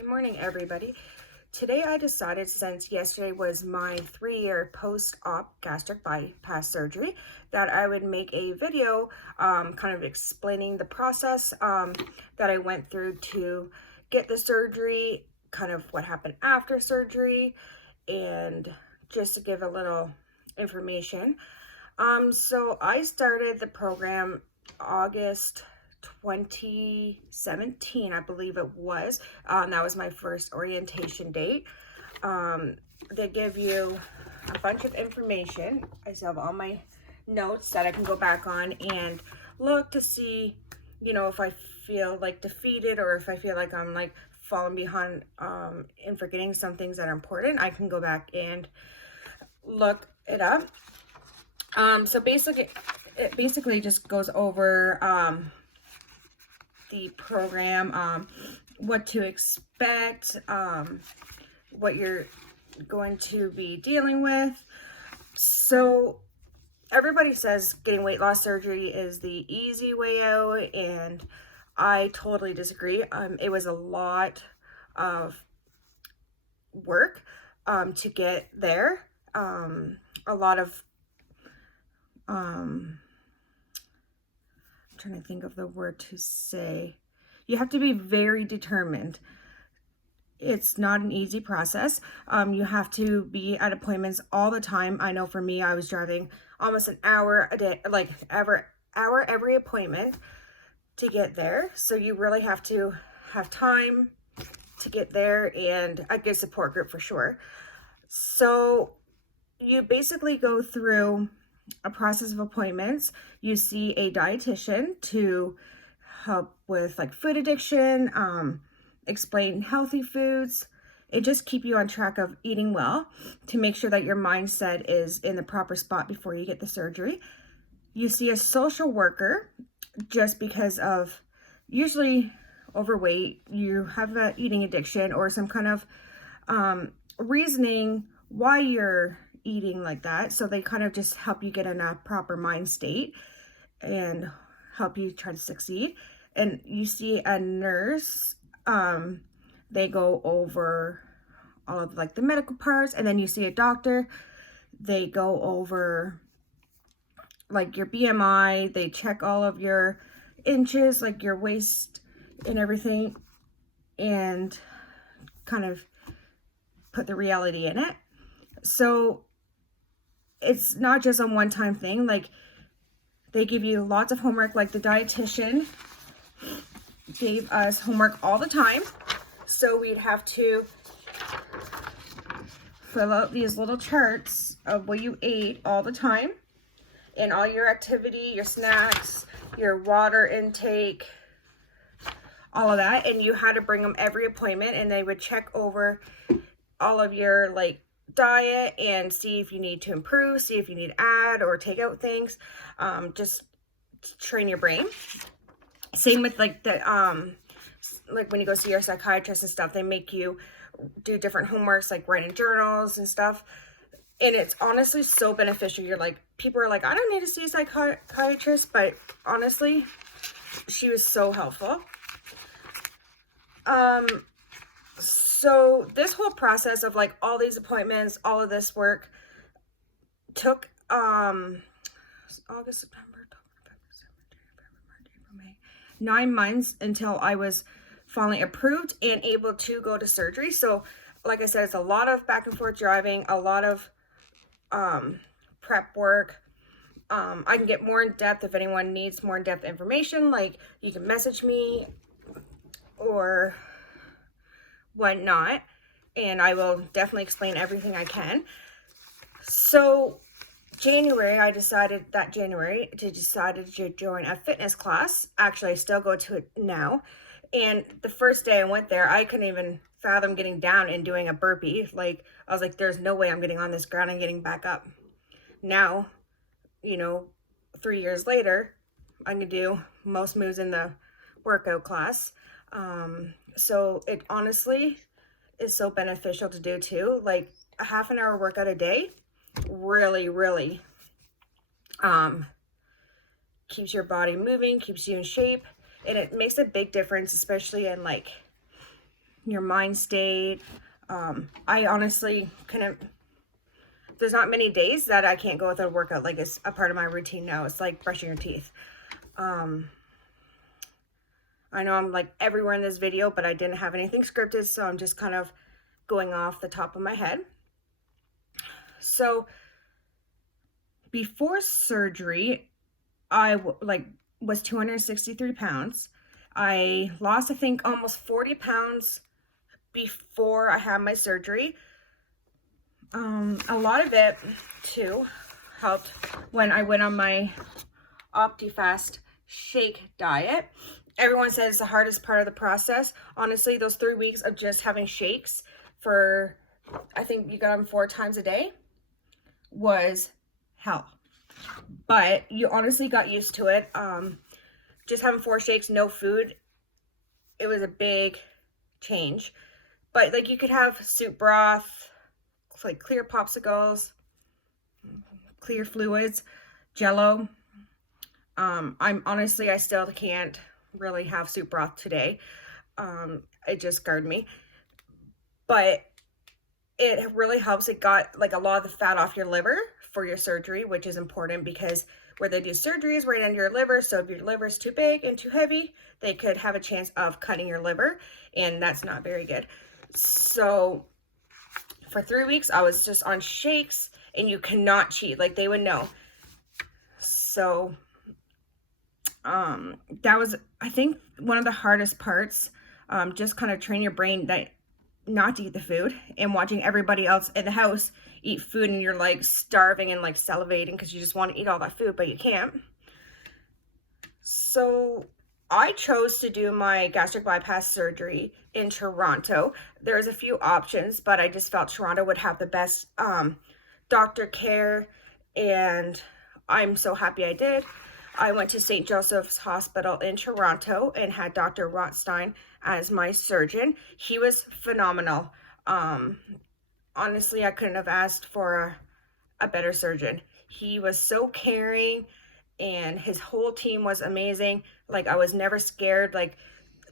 Good morning, everybody. Today I decided, since yesterday was my 3-year post-op gastric bypass surgery, that I would make a video kind of explaining the process that I went through to get the surgery, kind of what happened after surgery, and just to give a little information. So I started the program August 2017, I believe it was. That was my first orientation date. They give you a bunch of information. I still have all my notes that I can go back on and look to see, if I feel like defeated or if I feel like I'm like falling behind and forgetting some things that are important. I can go back and look it up. So it basically just goes over the program, what to expect, what you're going to be dealing with. So everybody says getting weight loss surgery is the easy way out, and I totally disagree. It was a lot of work to get there. A lot of I'm trying to think of the word to say. You have to be very determined. It's not an easy process. You have to be at appointments all the time. I know for me, I was driving almost an hour a day, like hour every appointment to get there. So you really have to have time to get there, and a good support group for sure. So you basically go through a process of appointments. You see a dietitian to help with like food addiction, explain healthy foods, and just keep you on track of eating well to make sure that your mindset is in the proper spot before you get the surgery. You see a social worker just because of usually overweight, you have an eating addiction or some kind of reasoning why you're eating like that. So they kind of just help you get in a proper mind state and help you try to succeed. And you see a nurse, they go over all of like the medical parts, and then you see a doctor, they go over like your BMI, they check all of your inches, like your waist and everything, and kind of put the reality in it. So it's not just a one-time thing. Like, they give you lots of homework. Like, the dietitian gave us homework all the time. So we'd have to fill out these little charts of what you ate all the time and all your activity, your snacks, your water intake, all of that. And you had to bring them every appointment, and they would check over all of your like diet and see if you need to improve, see if you need to add or take out things, just train your brain. Same with like the like when you go see your psychiatrist and stuff, they make you do different homeworks, like writing journals and stuff, and it's honestly so beneficial. You're like, people are like, I don't need to see a psychiatrist, but honestly, she was so helpful. So this whole process of like all these appointments, all of this work took August, September, October, November, December, January, February, March, April, May, 9 months until I was finally approved and able to go to surgery. So like I said, it's a lot of back and forth driving, a lot of prep work. I can get more in depth if anyone needs more in-depth information. Like, you can message me or whatnot, and I will definitely explain everything I can. So January, I decided to join a fitness class. Actually, I still go to it now. And the first day I went there, I couldn't even fathom getting down and doing a burpee. Like, I was like, there's no way I'm getting on this ground and getting back up. Now, 3 years later, I can do most moves in the workout class. So it honestly is so beneficial to do too. Like, a half an hour workout a day really keeps your body moving, keeps you in shape, and it makes a big difference, especially in like your mind state. I honestly couldn't, there's not many days that I can't go without a workout. Like, it's a part of my routine now. It's like brushing your teeth. I know I'm like everywhere in this video, but I didn't have anything scripted, so I'm just kind of going off the top of my head. So before surgery, I was 263 pounds. I lost, I think, almost 40 pounds before I had my surgery. A lot of it too helped when I went on my OptiFast shake diet. Everyone says it's the hardest part of the process. Honestly, those 3 weeks of just having shakes for, I think you got them 4 times a day, was hell. But you honestly got used to it. Just having 4 shakes, no food, it was a big change. But like, you could have soup broth, like clear popsicles, clear fluids, Jello. I still can't really have soup broth today. It just scarred me. But it really helps. It got like a lot of the fat off your liver for your surgery, which is important because where they do surgery is right under your liver. So if your liver is too big and too heavy, they could have a chance of cutting your liver, and that's not very good. So for 3 weeks, I was just on shakes, and you cannot cheat. Like, they would know. So that was, I think, one of the hardest parts. Just kind of train your brain that not to eat the food, and watching everybody else in the house eat food, and you're like starving and like salivating because you just want to eat all that food, but you can't. So I chose to do my gastric bypass surgery in Toronto. There's a few options, but I just felt Toronto would have the best doctor care, and I'm so happy I did. I went to St. Joseph's Hospital in Toronto and had Dr. Rothstein as my surgeon. He was phenomenal. Honestly, I couldn't have asked for a better surgeon. He was so caring, and his whole team was amazing. Like, I was never scared. Like,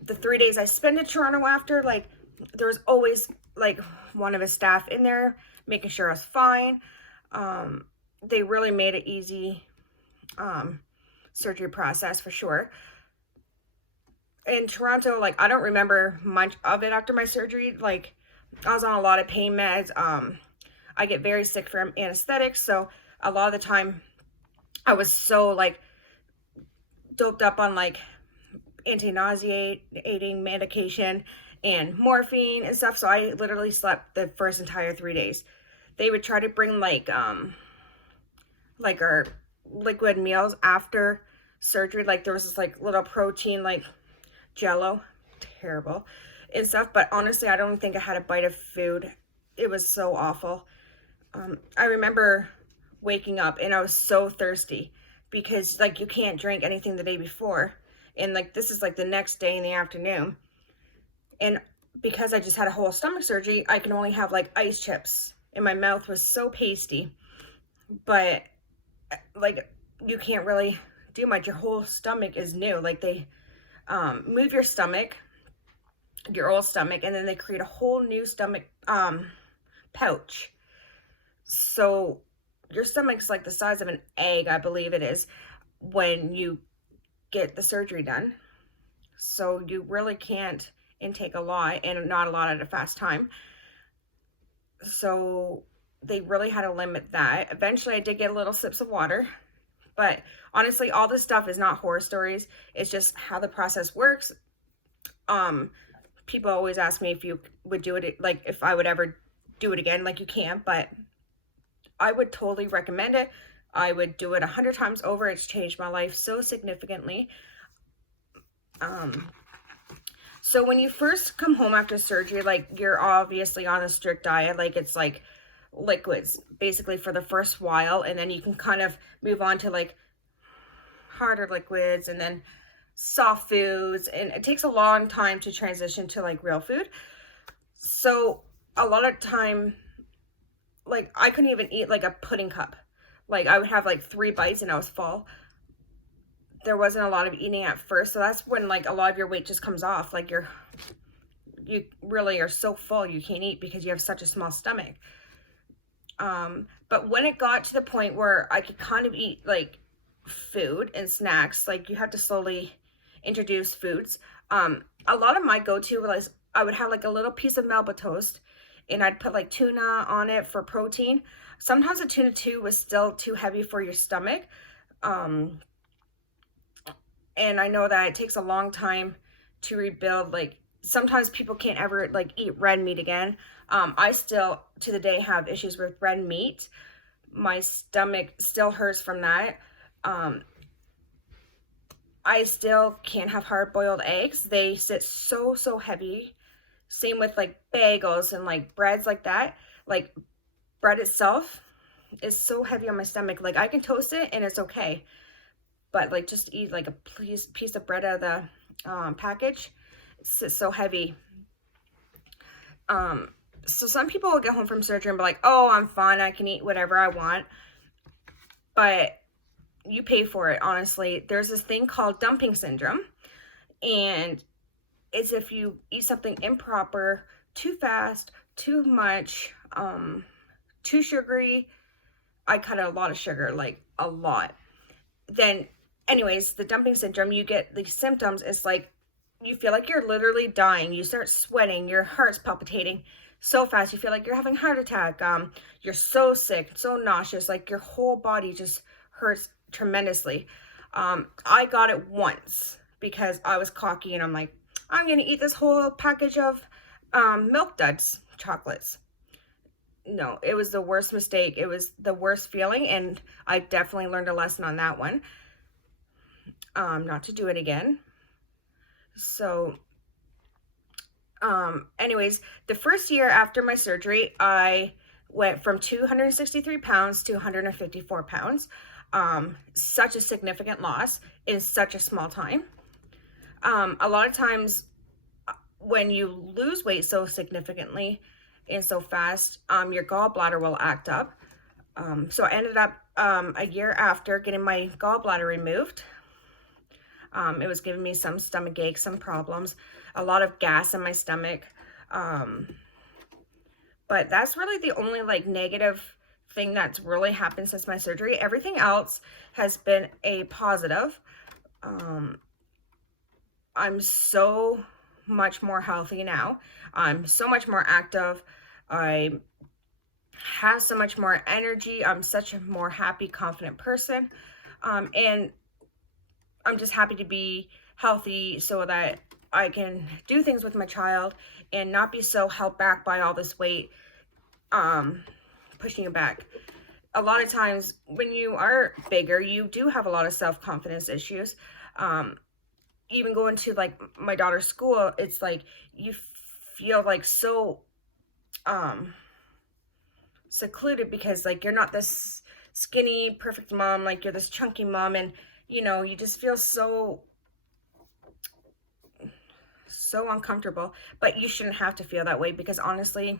the 3 days I spent in Toronto after, like, there was always like one of his staff in there making sure I was fine. They really made it easy surgery process for sure. In Toronto, like, I don't remember much of it after my surgery. Like, I was on a lot of pain meds. I get very sick from anesthetics, so a lot of the time I was so like doped up on like anti-nauseating medication and morphine and stuff, so I literally slept the first entire 3 days. They would try to bring like our liquid meals after surgery. Like, there was this like little protein like Jello, terrible and stuff, but honestly, I don't think I had a bite of food. It was so awful. I remember waking up and I was so thirsty because like you can't drink anything the day before, and like this is like the next day in the afternoon, and because I just had a whole stomach surgery, I can only have like ice chips, and my mouth was so pasty. But like, you can't really do much. Your whole stomach is new. Like, they move your stomach, your old stomach, and then they create a whole new stomach pouch. So your stomach's like the size of an egg, I believe it is, when you get the surgery done. So you really can't intake a lot, and not a lot at a fast time. So they really had to limit that. Eventually I did get little sips of water, but honestly, all this stuff is not horror stories. It's just how the process works. People always ask me if you would do it, like if I would ever do it again. Like, you can't, but I would totally recommend it. I would do it 100 times over. It's changed my life so significantly. So when you first come home after surgery, like, you're obviously on a strict diet. Like, it's like liquids basically for the first while, and then you can kind of move on to like harder liquids and then soft foods, and it takes a long time to transition to like real food. So a lot of time, like, I couldn't even eat like a pudding cup. Like, I would have like 3 bites and I was full. There wasn't a lot of eating at first, so that's when like a lot of your weight just comes off. Like, you really are so full you can't eat because you have such a small stomach. But when it got to the point where I could kind of eat like food and snacks, like you have to slowly introduce foods. A lot of my go-to was I would have like a little piece of Melba toast and I'd put like tuna on it for protein. Sometimes a tuna too was still too heavy for your stomach. And I know that it takes a long time to rebuild. Like sometimes people can't ever like eat red meat again. I still to the day have issues with red meat. My stomach still hurts from that. I still can't have hard-boiled eggs. They sit so heavy. Same with like bagels and like breads like that. Like bread itself is so heavy on my stomach. Like I can toast it and it's okay. But like just eat like a piece of bread out of the package. It's so heavy. So some people will get home from surgery and be like, oh, I'm fine. I can eat whatever I want. But you pay for it, honestly. There's this thing called dumping syndrome. And it's if you eat something improper, too fast, too much, too sugary. I cut out a lot of sugar, like a lot. Then, anyways, the dumping syndrome, you get the symptoms. It's like you feel like you're literally dying. You start sweating, your heart's palpitating so fast. You feel like you're having a heart attack. You're so sick, so nauseous, like your whole body just hurts tremendously. I got it once because I was cocky and I'm like, I'm gonna eat this whole package of Milk Duds chocolates. No, it was the worst mistake. It was the worst feeling, and I definitely learned a lesson on that one. Not to do it again. So, anyways, the first year after my surgery, I went from 263 pounds to 154 pounds. Such a significant loss in such a small time. A lot of times when you lose weight so significantly and so fast, your gallbladder will act up. So I ended up a year after getting my gallbladder removed. It was giving me some stomach aches, some problems, a lot of gas in my stomach. But that's really the only like negative thing that's really happened since my surgery. Everything else has been a positive. I'm so much more healthy now. I'm so much more active. I have so much more energy. I'm such a more happy, confident person. And I'm just happy to be healthy so that I can do things with my child and not be so held back by all this weight, pushing you back. A lot of times when you are bigger, you do have a lot of self-confidence issues. Even going to like my daughter's school, it's like you feel like so secluded because like you're not this skinny perfect mom, like you're this chunky mom, and you know you just feel so uncomfortable. But you shouldn't have to feel that way because honestly,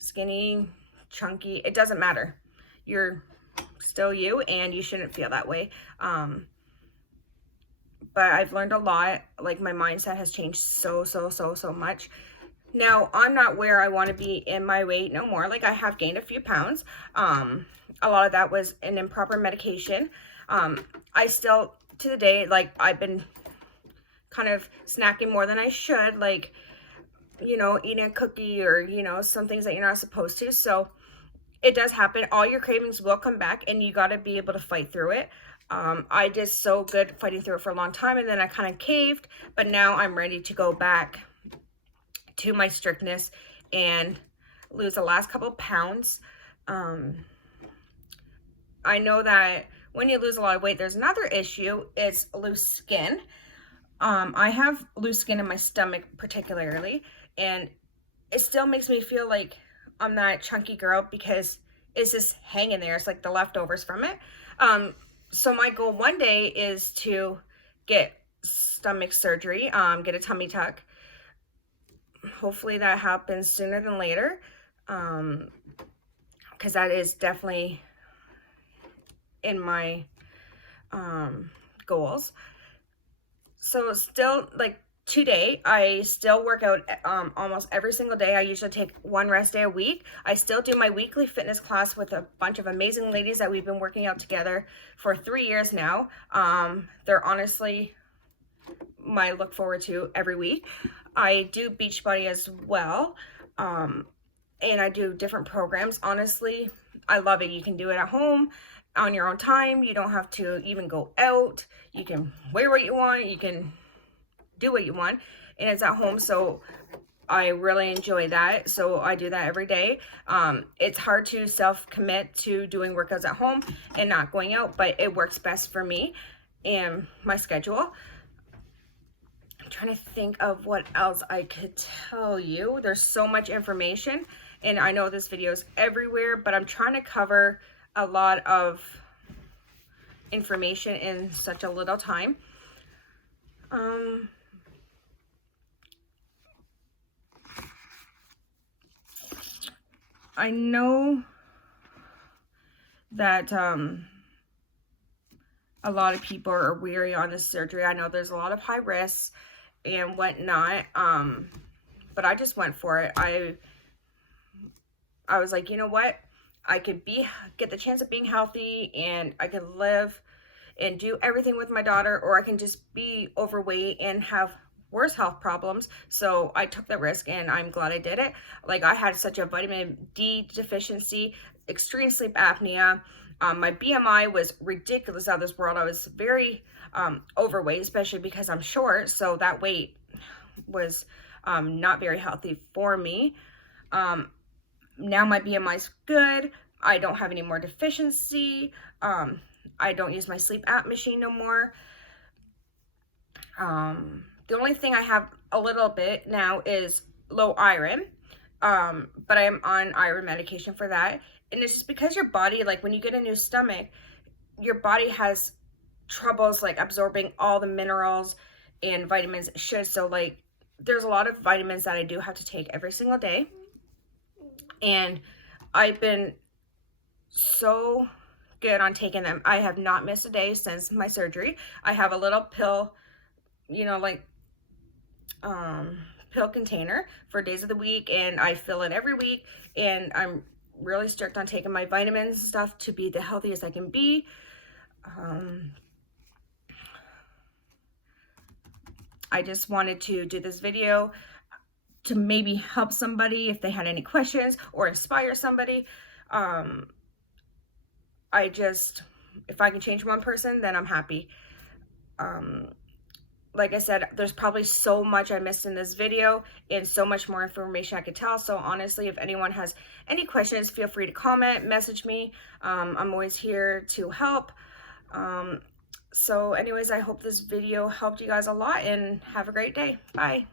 skinny, chunky, it doesn't matter. You're still you and you shouldn't feel that way. But I've learned a lot. Like my mindset has changed so much. Now I'm not where I want to be in my weight no more. Like I have gained a few pounds. A lot of that was an improper medication. I still to the day, like I've been kind of snacking more than I should, like, you know, eating a cookie or, you know, some things that you're not supposed to. So it does happen. All your cravings will come back and you got to be able to fight through it. I did so good fighting through it for a long time and then I kind of caved, but now I'm ready to go back to my strictness and lose the last couple pounds. I know that when you lose a lot of weight, there's another issue. It's loose skin. I have loose skin in my stomach particularly, and it still makes me feel like I'm that chunky girl because it's just hanging there. It's like the leftovers from it. So my goal one day is to get stomach surgery, get a tummy tuck. Hopefully that happens sooner than later, because that is definitely in my goals. So still like today. I still work out almost every single day. I usually take one rest day a week. I still do my weekly fitness class with a bunch of amazing ladies that we've been working out together for 3 years now. They're honestly my look forward to every week. I do Beachbody as well, and I do different programs. Honestly, I love it. You can do it at home on your own time. You don't have to even go out. You can wear what you want. You can do what you want, and it's at home, so I really enjoy that. So I do that every day. It's hard to self-commit to doing workouts at home and not going out, but it works best for me and my schedule. I'm trying to think of what else I could tell you. There's so much information, and I know this video is everywhere, but I'm trying to cover a lot of information in such a little time. I know that a lot of people are weary on this surgery. I know there's a lot of high risks and whatnot, but I just went for it. I was like, you know what? I could get the chance of being healthy, and I could live and do everything with my daughter, or I can just be overweight and have worse health problems. So I took the risk, and I'm glad I did it. Like, I had such a vitamin D deficiency, extreme sleep apnea. My BMI was ridiculous out of this world. I was very overweight, especially because I'm short. So that weight was not very healthy for me. Now my BMI is good. I don't have any more deficiency. I don't use my sleep app machine no more. The only thing I have a little bit now is low iron, but I'm on iron medication for that. And it's just because your body, like when you get a new stomach, your body has troubles like absorbing all the minerals and vitamins it should. So like there's a lot of vitamins that I do have to take every single day. And I've been so good on taking them. I have not missed a day since my surgery. I have a little pill, you know, like pill container for days of the week, and I fill it every week, and I'm really strict on taking my vitamins and stuff to be the healthiest I can be. I just wanted to do this video to maybe help somebody if they had any questions, or inspire somebody. If I can change one person, then I'm happy. Like I said, there's probably so much I missed in this video and so much more information I could tell. So honestly, if anyone has any questions, feel free to comment, message me. I'm always here to help. So anyways, I hope this video helped you guys a lot, and have a great day. Bye.